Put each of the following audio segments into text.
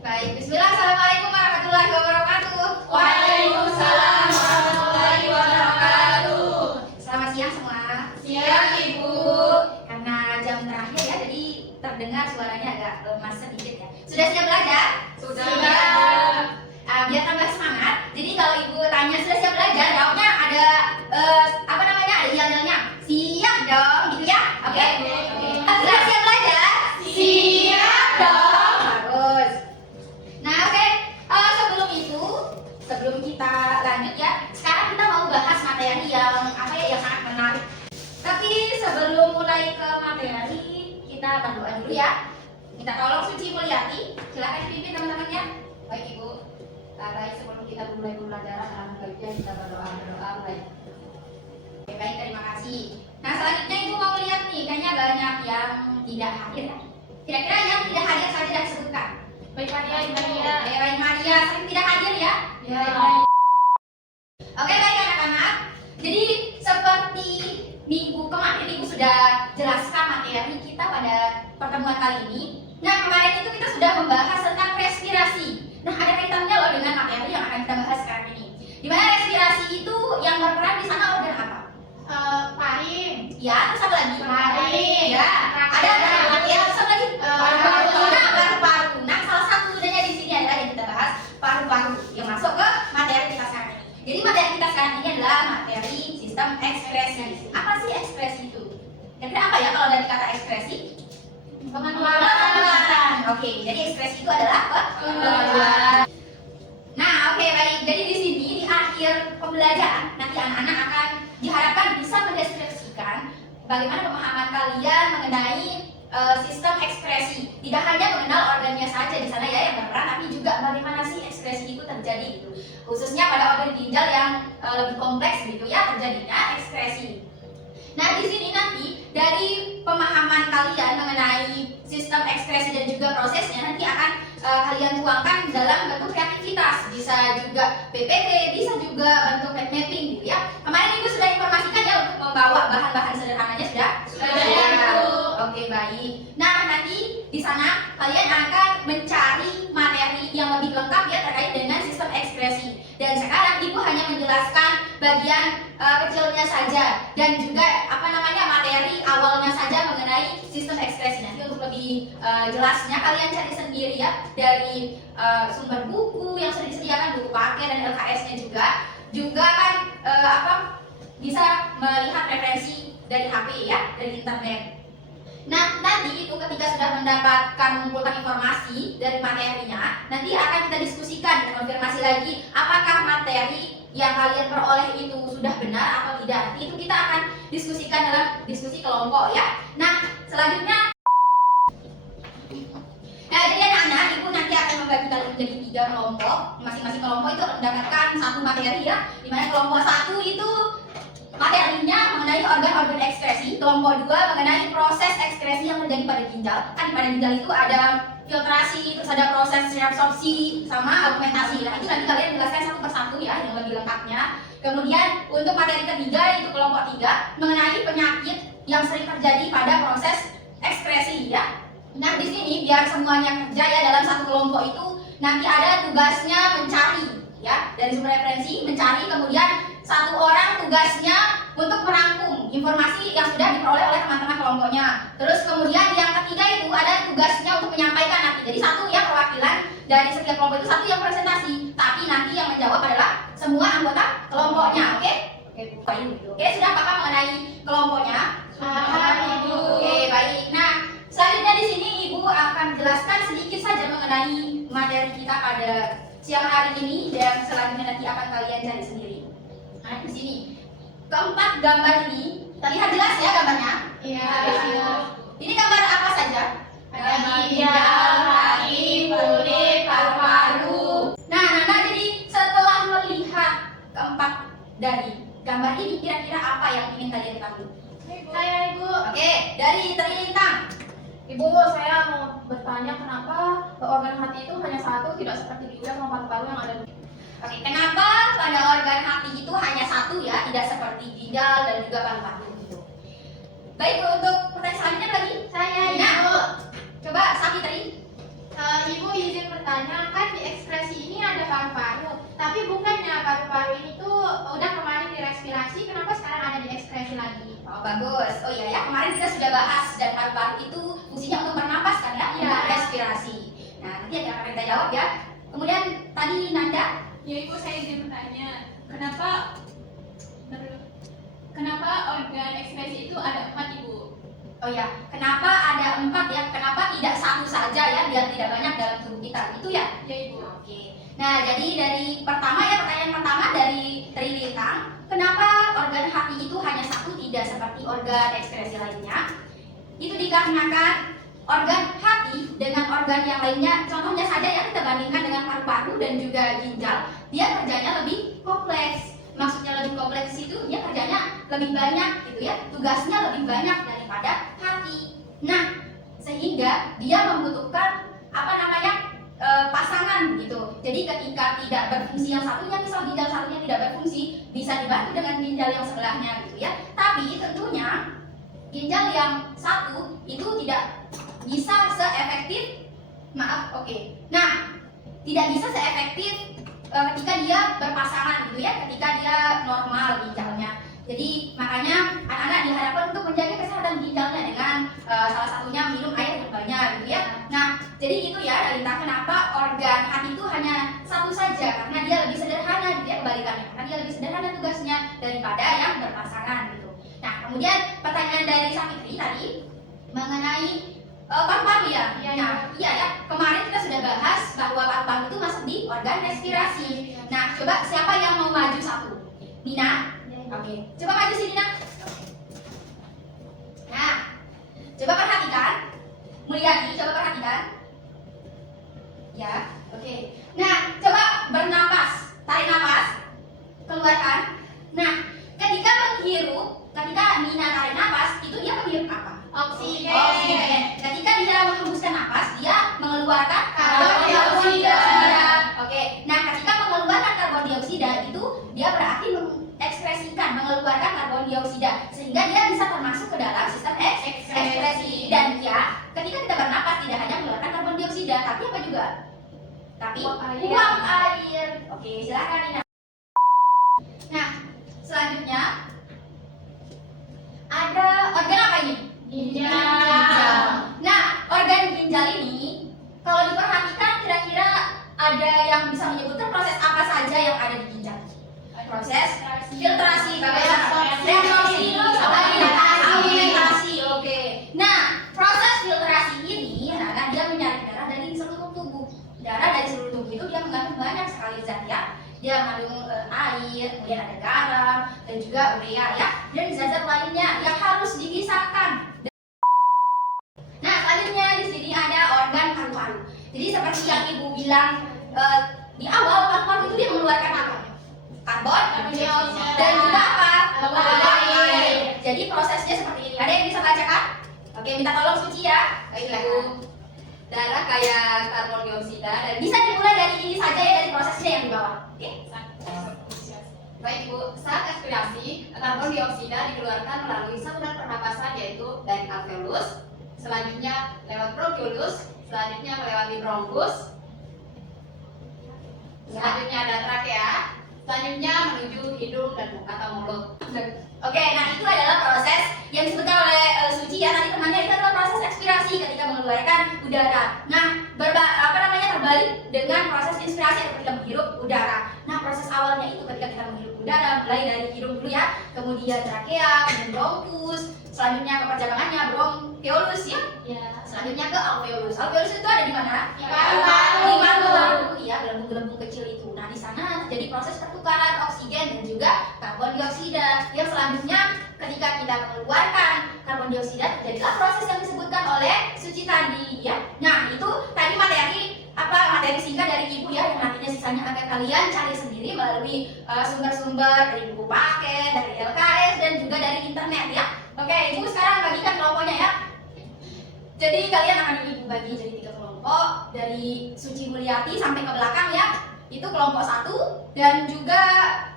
Baik, bismillah. Assalamualaikum warahmatullahi wabarakatuh. Waalaikumsalam warahmatullahi wabarakatuh. Selamat siang semua. Siang Ibu. Karena jam terakhir ya, jadi terdengar suaranya agak lemas sedikit ya. Sudah siap belajar? Sudah. Biar tambah semangat. Jadi kalau Ibu tanya sudah siap belajar, jawabnya ada ada yel-yelnya. Siap dong, gitu ya? Oke. Sudah siap belajar? Siap dong. Bagus. Nah, oke. Sebelum kita lanjut ya, sekarang kita mau bahas materi yang sangat menarik. Tapi sebelum mulai ke materi, kita berdoa dulu ya. Minta tolong Suci Mulyati, silakan dipimpin teman-temannya. Baik Ibu. Baik, sebelum kita mulai pembelajaran, alhamdulillah kita berdoa baik. Oke, baik, terima kasih. Nah, selanjutnya Ibu mau lihat nih, kayaknya banyak yang tidak hadir ya. Kira-kira yang tidak hadir saja sudah disebutkan. Baik Maria. Baik Maria, sering tidak hadir ya. Ya. Oke, baik anak-anak. Jadi seperti minggu kemarin Ibu sudah jelaskan materi kita pada pertemuan kali ini. Nah, kemarin itu kita sudah membahas tentang respirasi. Nah, ada kaitannya loh dengan materi yang akan kita bahas sekarang ini. Di mana respirasi itu yang berperan di sana organ apa? Paring. Ya, terus apa lagi? Paring. Ya, ada ya, terus apa lagi? Paru-paru. Nah, paru-paru. Nah, salah satunya di sini adalah yang kita bahas paru-paru yang masuk ke materi kita sekarang ini. Jadi materi kita sekarang ini adalah materi sistem ekspresi. Apa sih ekspresi itu? Kira-kira apa ya kalau dari kata ekspresi? Pengeluaran. Oke, jadi ekspresi itu adalah pengeluaran. Nah, oke, baik. Jadi di sini di akhir pembelajaran nanti anak-anak akan diharapkan bisa mendeskripsikan bagaimana pemahaman kalian mengenai sistem ekspresi. Tidak hanya mengenal organnya saja di sana ya yang berperan, tapi juga bagaimana sih ekspresi itu terjadi gitu. Khususnya pada organ ginjal yang lebih kompleks gitu ya terjadinya ekspresi. Nah, di sini nanti dari pemahaman kalian mengenai sistem ekspresi dan juga prosesnya nanti akan kalian tuangkan dalam bentuk kreativitas, bisa juga PPT, bisa juga bentuk mind mapping gitu ya. Kemarin Ibu sudah informasikan ya untuk membawa bahan-bahan sederhananya sudah? Sudah. Oke, baik. Nah, nanti di sana kalian akan mencari materi yang lebih lengkap ya terkait dengan sistem ekspresi. Dan sekarang Ibu hanya menjelaskan bagian kecilnya saja dan juga materi awalnya saja mengenai sistem ekspresi. Nanti untuk lebih jelasnya kalian cari sendiri ya dari sumber buku yang sudah disediakan, buku paket dan LKS-nya juga kan bisa melihat referensi dari HP ya, dari internet. Nah, nanti itu ketika sudah mendapatkan mengumpulkan informasi dari materinya, nanti akan kita diskusikan, kita konfirmasi lagi apakah materi yang kalian peroleh itu sudah benar atau tidak. Nanti itu kita akan diskusikan dalam diskusi kelompok ya. Nah, selanjutnya jadi anak-anak, Ibu nanti akan membagi kalian menjadi 3 kelompok. Masing-masing kelompok itu mendapatkan satu materi ya. Dimana kelompok 1 itu materinya mengenai organ-organ ekskresi, kelompok 2 mengenai proses ekskresi yang terjadi pada ginjal. Kan pada ginjal itu ada filtrasi, terus ada proses reabsorpsi sama augmentasi. Nah, itu nanti kalian jelaskan satu persatu ya yang lebih lengkapnya. Kemudian untuk materi ketiga itu kelompok 3 mengenai penyakit yang sering terjadi pada proses ekskresi ya. Nah, di sini biar semuanya kerja ya dalam satu kelompok itu nanti ada tugasnya mencari ya dari sumber referensi, mencari, kemudian satu orang tugasnya untuk merangkum informasi yang sudah diperoleh oleh teman-teman kelompoknya. Terus kemudian yang ketiga itu ada tugasnya untuk menyampaikan nanti. Jadi satu yang perwakilan dari setiap kelompok itu, satu yang presentasi. Tapi nanti yang menjawab adalah semua anggota kelompoknya. Oke? Oke, sudah paham mengenai kelompoknya? Paham, Ibu. Oke, baik. Nah, selanjutnya di sini Ibu akan jelaskan sedikit saja mengenai materi kita pada siang hari ini dan selanjutnya nanti akan kalian cari sendiri. Nah, di sini keempat gambar ini terlihat jelas ya gambarnya? Iya. Ini gambar apa saja? Ada ginjal, hati, kulit, paru-paru. Nah, jadi setelah melihat keempat dari gambar ini, kira-kira apa yang ingin kalian ketahui? Saya Ibu. Oke, dari Terlintang. Ibu, saya mau bertanya kenapa organ hati itu hanya satu, tidak seperti ginjal sama paru-paru yang ada di. Oke, kenapa pada organ hati itu hanya satu ya, tidak seperti ginjal dan juga paru-paru gitu. Baik, untuk pertanyaan selanjutnya lagi. Saya Nah, Ibu. coba Sakitri. Ibu izin bertanya. bertanya, kan di ekspresi ini ada paru-paru, tapi bukannya paru-paru ini tuh udah kemarin di respirasi, kenapa sekarang ada di ekspresi lagi? Oh bagus. Oh iya ya, kemarin kita sudah bahas dan paru-paru itu fungsinya untuk bernapas kan ya, Iya. untuk respirasi. Nah nanti akan kita jawab ya. Kemudian tadi Nanda, Ya Ibu, saya ingin bertanya, kenapa organ ekspresi itu ada 4 Ibu? oh ya, kenapa ada 4 ya? Kenapa tidak satu saja ya, biar tidak banyak dalam tubuh kita? Itu ya. Ya Ibu. Oke. Nah, jadi dari pertama ya, pertanyaan pertama dari Trilintang, kenapa organ hati itu hanya satu, tidak seperti organ ekskresi lainnya? Itu dikarenakan organ hati dengan organ yang lainnya, contohnya saja ya, kita bandingkan dengan paru-paru dan juga ginjal, dia kerjanya lebih kompleks. Maksudnya lebih kompleks itu dia kerjanya lebih banyak gitu ya, tugasnya lebih banyak daripada hati. Nah, sehingga dia membutuhkan apa namanya pasangan gitu. Jadi ketika tidak berfungsi yang satunya, misal ginjal satunya tidak berfungsi, bisa dibantu dengan ginjal yang sebelahnya gitu ya. Tapi tentunya ginjal yang satu itu tidak bisa seefektif, Nah, tidak bisa seefektif ketika dia berpasangan gitu ya, ketika dia normal ginjalnya. Jadi makanya anak-anak diharapkan untuk menjaga kesehatan ginjalnya dengan salah satunya minum air yang banyak gitu ya. Nah, jadi itu ya dari kenapa organ hati itu hanya satu saja, karena dia lebih sederhana gitu ya, kebalikannya, karena dia lebih sederhana tugasnya daripada yang berpasangan gitu. Nah, kemudian pertanyaan dari Savitri tadi mengenai paru-paru ya. Iya, Nah, iya ya, kemarin kita sudah bahas bahwa paru-paru itu masuk di organ respirasi. Nah, coba siapa yang mau maju satu? Nina? Oke, coba maju sini Nina. Nah, coba perhatikan. Mulyadi, coba perhatikan. Ya, oke. Nah, coba bernapas. Tarik napas. Keluarkan. Nah, ketika menghirup, ketika Nina tarik napas, itu dia menghirup apa? Oksigen. Oksigen. Ketika dia menghembuskan napas, dia mengeluarkan Karbon dioksida. Oke. Nah, ketika mengeluarkan karbon dioksida itu dia berarti mengekspresikan, mengeluarkan karbon dioksida, sehingga dia bisa termasuk ke dalam sistem ekspresi. Dan ya, ketika kita bernapas tidak hanya mengeluarkan karbon dioksida, tapi apa juga? Tapi uap air. Oke, silakan Nina. Nah, selanjutnya ada organ apa ini? Ginjal. Nah, organ ginjal ini kalau diperhatikan kira-kira ada yang bisa menyebutkan proses apa saja yang ada di ginjal? Proses filtrasi, reabsorpsi, alimentasi. Oke. Nah, proses filtrasi ini adalah dia menyaring darah dari seluruh tubuh. Darah dari seluruh tubuh itu dia mengandung banyak sekali zat ya. Dia mengandung air, kemudian ada garam dan juga urea ya, dan zat-zat lainnya yang harus dipisahkan. Nah, selanjutnya di sini ada organ paru-paru. Jadi seperti yang Ibu bilang di awal, paru-paru itu dia mengeluarkan apa? Karbon dioksida. dan juga apa? Uap air. Jadi prosesnya seperti ini. Ada yang bisa bacakan? Oke, minta tolong Suci ya. Ibu, darah kayak karbon dioksida dan Bisa dimulai dari ini saja ya, dari prosesnya yang di bawah. Oke. baik Ibu, saat ekspirasi karbon dioksida dikeluarkan melalui saluran pernapasan yaitu dari alveolus, selanjutnya lewat bronkiolus, selanjutnya melewati bronkus, selanjutnya ada trakea, selanjutnya menuju hidung dan atau mulut. Oke, nah itu adalah proses yang disebutkan oleh Suci ya tadi temannya, itu adalah proses ekspirasi ketika mengeluarkan udara. Nah, terbalik dengan proses inspirasi atau ketika menghirup udara. Nah, proses awalnya itu ketika kita menghirup udara, mulai dari hidung dulu ya, kemudian trakea, kemudian bronkus, selanjutnya ke perjalangannya bronkiolus ya. Selanjutnya ke alveolus. Alveolus itu ada di mana? Di paru-paru. Di paru-paru. Iya, gelembung-gelembung kecil itu. Nah, di sana terjadi proses pertukaran oksigen dan juga karbon dioksida. Yang selanjutnya ketika kita mengeluarkan karbon dioksida terjadilah proses yang disebutkan oleh Suci tadi ya. Nah, itu tadi materi singkat dari Ibu ya, yang nantinya sisanya akan kalian cari sendiri melalui sumber-sumber dari buku paket, dari LKS dan juga dari internet ya. Oke, Ibu sekarang bagikan kelompoknya ya. Jadi kalian akan Ibu bagi jadi 3 kelompok, dari Suci Mulyati sampai ke belakang ya. Itu kelompok 1, dan juga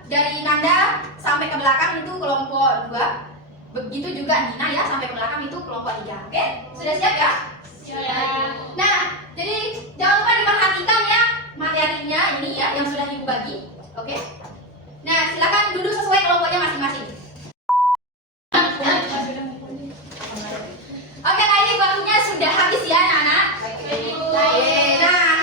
dari Nanda sampai ke belakang itu kelompok 2. Begitu juga Nina ya, sampai ke belakang itu kelompok 3. Oke? Sudah siap ya? Siap. Nah, jadi jangan lupa diperhatikan ya yang sudah ibu bagi. Oke. Nah, silakan duduk sesuai kelompoknya masing-masing. Oke, nah ini waktunya sudah habis ya anak-anak. Nah,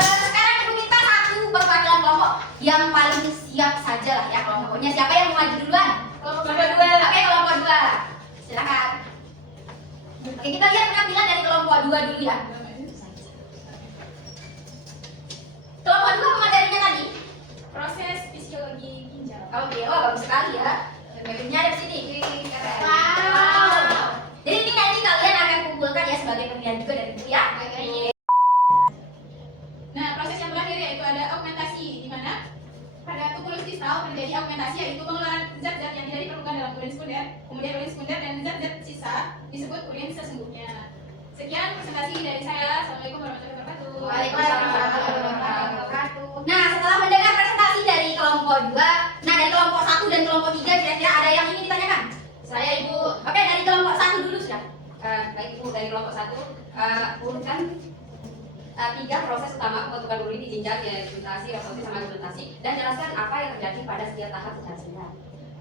sekarang ibu minta satu perwakilan kelompok yang paling siap saja lah ya kelompoknya. Siapa yang mau maju duluan? Kelompok dua. Oke, kelompok 2. Silakan. Oke, kita lihat penampilan dari kelompok 2 dulu ya. Kelompok 2 materinya tadi. Proses fisiologi ginjal. Oke, oh bagus sekali ya. Bajunya ada di sini. Keren. Wow. Jadi ini nanti kalian akan kumpulkan ya sebagai penilaian juga dari ibu ya. Nah, proses yang terakhir yaitu ada augmentasi, di mana pada tubulus distal terjadi augmentasi, yaitu pengeluaran zat-zat yang tidak diperlukan dalam urin sekunder, kemudian urin sekunder dan zat-zat sisa disebut urin sesungguhnya. Sekian presentasi dari saya. Assalamualaikum warahmatullahi wabarakatuh. Waalaikumsalam warahmatullahi wabarakatuh. Nah, setelah mendengar presentasi dari kelompok 2, nah dari kelompok 1 dan kelompok 3 kira-kira ada yang ingin ditanyakan? Saya Ibu. Oke, dari kelompok 1 dulu sudah. Baik Ibu, dari kelompok 1 urutkan 3 proses utama pembentukan urin di ginjal, yaitu filtrasi, resorpsi, sama augmentasi, dan jelaskan apa yang terjadi pada setiap tahap secara singkat.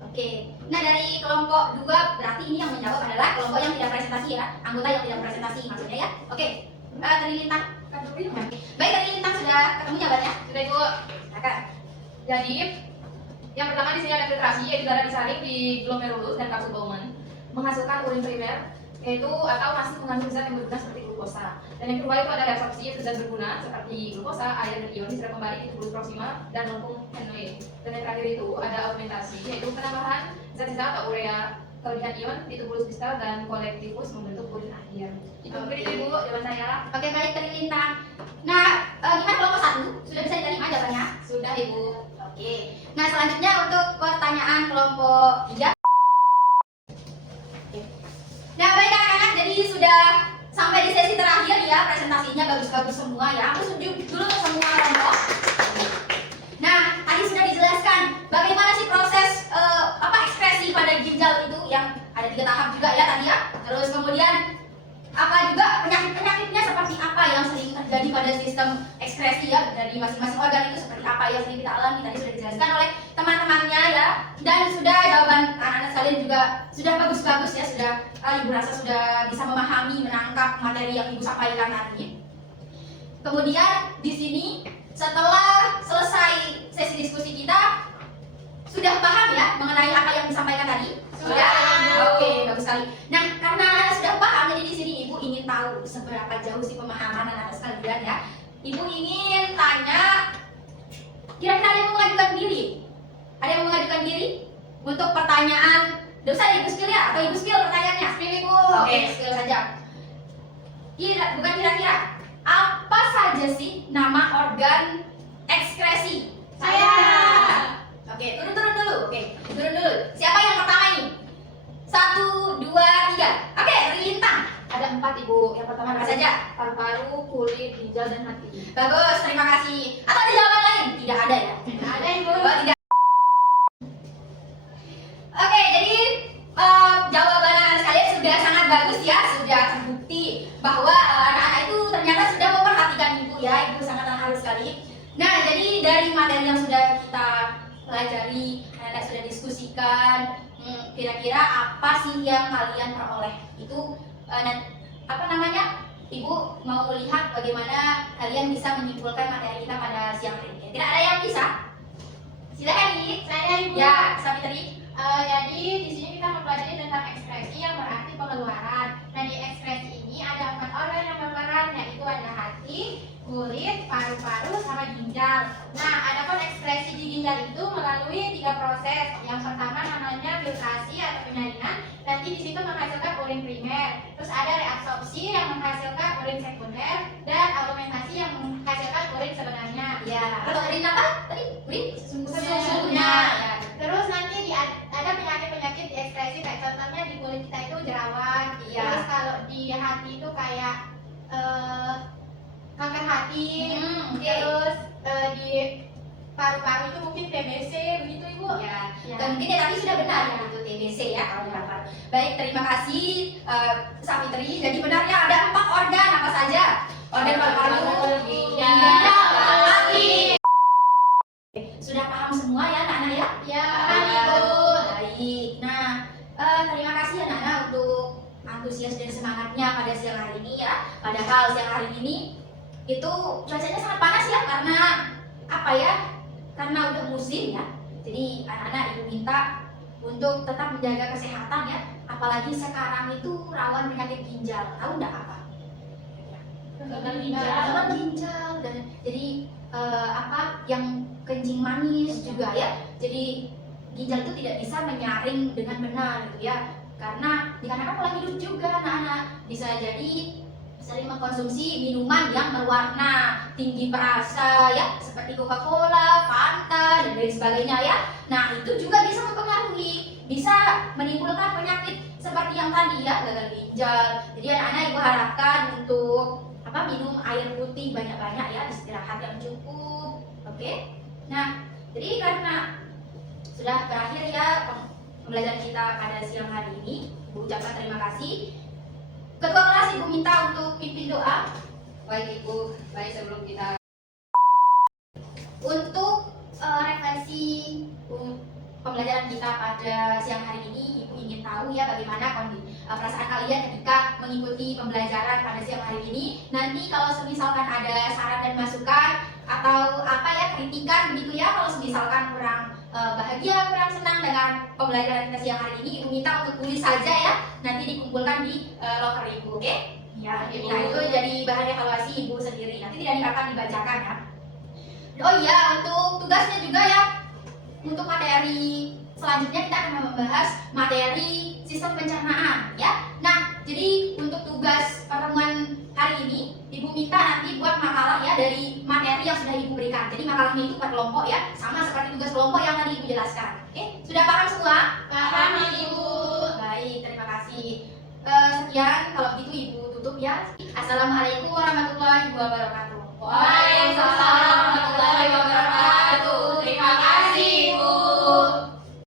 Oke. Nah, dari kelompok 2 berarti ini yang menjawab adalah kelompok yang tidak presentasi ya. Anggota yang tidak presentasi maksudnya ya. Oke. Dari Lintang. Baik, dari Lintang sudah ketemu jawabannya? Sudah Ibu. Silakan. Jadi yang pertama di sini ada filtrasi, yaitu darah disaring di glomerulus dan kapsul Bowman menghasilkan urin primer, yaitu atau masih mengandung zat yang berguna seperti glukosa. Dan yang kedua itu ada reabsorpsi, yaitu zat berguna seperti glukosa, air dan ion diserap kembali di tubulus proxima dan lengkung Henle. Dan yang terakhir itu ada augmentasi, yaitu penambahan zat sisa atau urea kelebihan ion di tubulus distal dan kolektifus membentuk urin akhir. Itu mungkin itu Ibu jawaban saya. Oke, baik dari Lintang. Nah, gimana kelompok 1? Sudah bisa diterima jawabannya? Sudah Ibu. Oke. Nah, selanjutnya untuk pertanyaan kelompok 3. Nah, baik anak-anak, jadi sudah sampai di sesi terakhir ya, presentasinya bagus-bagus semua ya. Aku setuju dulu ke semua kelompok. Nah, tadi sudah dijelaskan bagaimana sih proses ekspresi pada ginjal itu yang ada 3 tahap juga ya tadi ya. Terus kemudian apa juga penyakit-penyakitnya seperti apa yang sering terjadi pada sistem ekskresi ya dari masing-masing organ itu seperti apa yang sering kita alami tadi sudah dijelaskan oleh teman-temannya ya. Dan sudah jawaban anak-anak sekalian juga sudah bagus-bagus ya, sudah ibu rasa sudah bisa memahami, menangkap materi yang ibu sampaikan hari ini. Kemudian di sini setelah selesai sesi diskusi kita sudah paham ya mengenai apa yang disampaikan tadi? Sudah? Oke, bagus sekali. Nah, karena anak sudah paham, jadi di sini ibu ingin tahu seberapa jauh sih pemahaman anak-anak sekalian ya. Ibu ingin tanya, kira-kira ada yang mengajukan diri? Ada yang mengajukan diri untuk pertanyaan? Tidak usah ibu spill ya, atau ibu spill pertanyaannya? Spill ibu. Oke, spill saja. Bukan kira-kira. Apa saja sih nama organ ekskresi? Saya. Oke, turun dulu. Oke, turun dulu. Siapa yang pertama ini? 1, 2, 3. Oke, Lintang. Ada 4 Ibu. Yang pertama Apa saja? paru-paru, kulit, ginjal, dan hati. Bagus, terima kasih. Atau ada jawaban lain? Tidak ada ya? Tidak ada Ibu. Oh, tidak. Oke, jadi jawaban anak sekalian sudah sangat bagus ya, sudah terbukti bahwa anak-anak itu ternyata sudah memperhatikan ibu ya, ibu sangat harus sekali. Nah, jadi dari materi yang sudah kita pelajari, anak-anak sudah diskusikan, kira-kira apa sih yang kalian peroleh? Itu apa namanya? Ibu mau lihat bagaimana kalian bisa menyimpulkan materi kita pada siang hari ini. Kira ada yang bisa? Silakan nih. Saya Ibu. Ya, Savitri. Jadi di sini kita mempelajari tentang ekskresi yang berarti pengeluaran. Nah, di ekskresi ini ada 4 organ yang berperan, yaitu ada hati, kulit, paru-paru, sama ginjal. Nah, adapun ekskresi di ginjal itu melalui 3 proses. Yang pertama namanya filtrasi atau penyaringan. Nanti di situ menghasilkan urin primer. Terus ada reabsorpsi yang menghasilkan urin sekunder dan augmentasi yang menghasilkan urin sebenarnya. Ya. Kalau urin apa? Tadi urin Sesungguhnya. Ya. Terus nanti ada penyakit-penyakit di ekskresi, kayak contohnya di kulit kita itu jerawat. Iya. Terus kalau di hati itu kayak kanker hati. Oke. Terus di paru-paru itu mungkin TBC begitu Ibu. Ya. Ya. Dan mungkin ya tadi sudah benar ya itu TBC ya kalau di paru-paru. Baik, terima kasih Savitri. Jadi benarnya ada 4 organ apa saja? Organ paru-paru, ginjal, hati. Padahal siang hari ini itu cuacanya sangat panas ya, karena apa ya? Karena udah musim ya. Jadi anak-anak ibu minta untuk tetap menjaga kesehatan ya. Apalagi sekarang itu rawan penyakit ginjal. Tahu nggak apa? Gagal ginjal dan jadi apa yang kencing manis juga ya. Jadi ginjal itu tidak bisa menyaring dengan benar gitu ya. Karena dikarenakan pola hidup juga anak-anak bisa jadi sering mengkonsumsi minuman yang berwarna tinggi perasa ya, seperti Coca-Cola, Fanta dan lain sebagainya ya. Nah, itu juga bisa mempengaruhi, bisa menimbulkan penyakit seperti yang tadi ya, gagal ginjal. Jadi anak-anak ibu harapkan untuk minum air putih banyak-banyak ya, istirahat yang cukup. Oke. Nah, jadi karena sudah berakhir ya pembelajaran kita pada siang hari ini, Ibu ucapkan terima kasih. Ketua kelas Ibu minta untuk pimpin doa. Baik Ibu, baik sebelum kita Untuk refleksi pembelajaran kita pada siang hari ini, Ibu ingin tahu ya bagaimana perasaan kalian ketika mengikuti pembelajaran pada siang hari ini. Nanti kalau misalkan ada saran dan masukan atau apa ya, kritikan begitu ya, kalau misalkan kurang bahagia, kurang senang dengan pembelajaran kita siang hari ini, Ibu minta untuk tulis saja ya, nanti dikumpulkan di loker Ibu, oke? Ya, Ibu. nah itu jadi bahan evaluasi Ibu sendiri, nanti tidak akan dibacakan ya. Oh iya, untuk tugasnya juga ya, untuk materi selanjutnya kita akan membahas materi sistem pencernaan ya. Nah, jadi untuk tugas pertemuan hari ini, Ibu minta nanti buat makalah ya dari materi yang sudah Ibu berikan. Jadi makalahnya itu per kelompok ya, sama seperti tugas kelompok yang tadi Ibu jelaskan. Oke, sudah paham semua? Paham, Ibu. Baik, terima kasih. Sekian, kalau begitu Ibu tutup ya. Assalamualaikum warahmatullahi wabarakatuh. Waalaikumsalam.